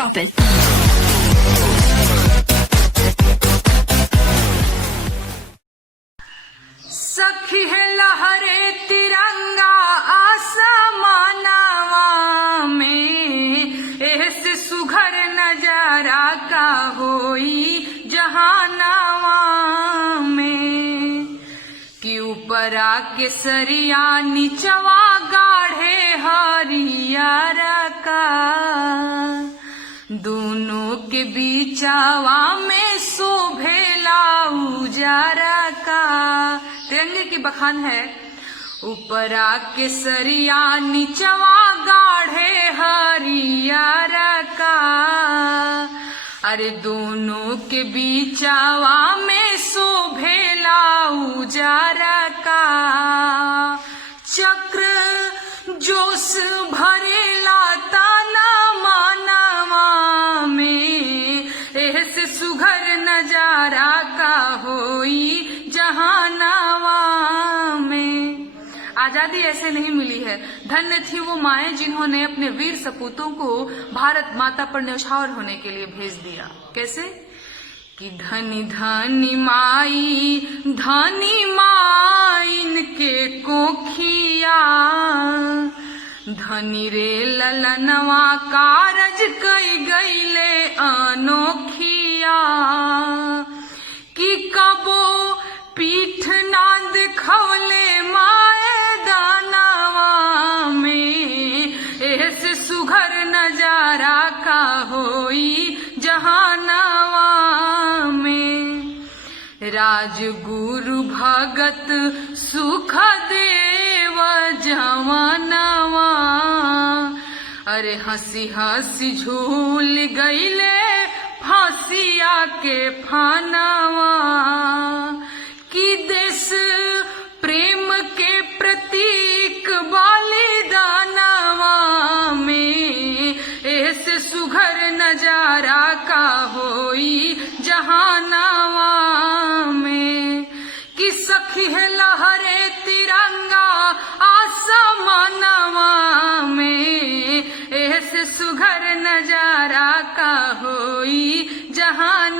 Drop it. सखी है लहरे तिरंगा आसमानवा में, ऐसे सुघर नजारा का होई जहानवा में। कि ऊपरा के सरिया निचवा गाढ़े हरियर का, दोनों के बीचवा में शोभेला उजारा का। तिरंगे की बखान है। ऊपरा के सरिया निचवा गाढ़े हरियर का, अरे दोनों के बीचवा में शोभेला उजारा का। चक्र जोश भरेला ताना मानवा में, ऐसे सुघर नजारा का होई जहानवा में। आजादी ऐसे नहीं मिली है। धन्य थी वो माएं जिन्होंने अपने वीर सपूतों को भारत माता पर न्यौछावर होने के लिए भेज दिया। कैसे कि धनी धनी माइन के कोखिया, धनी रे ललनवा कारज कई गईले अनोखिया। कि कबो पीठ ना दिखवले माए दानवा में, ऐसे सुघर नजारा का होई जहानवा में। राजगुरु भगत सुख देव जवानवा, अरे हंसी हंसी झूल गईले फांसिया के फानवा। कि देश प्रेम के प्रतीक बलिदानवा में, ऐसे सुघर नजारा का होई जहानवा में। कि सखी है लहरे तिरंगा आसमानवा में, ऐसे सुघर नजारा का होई जहान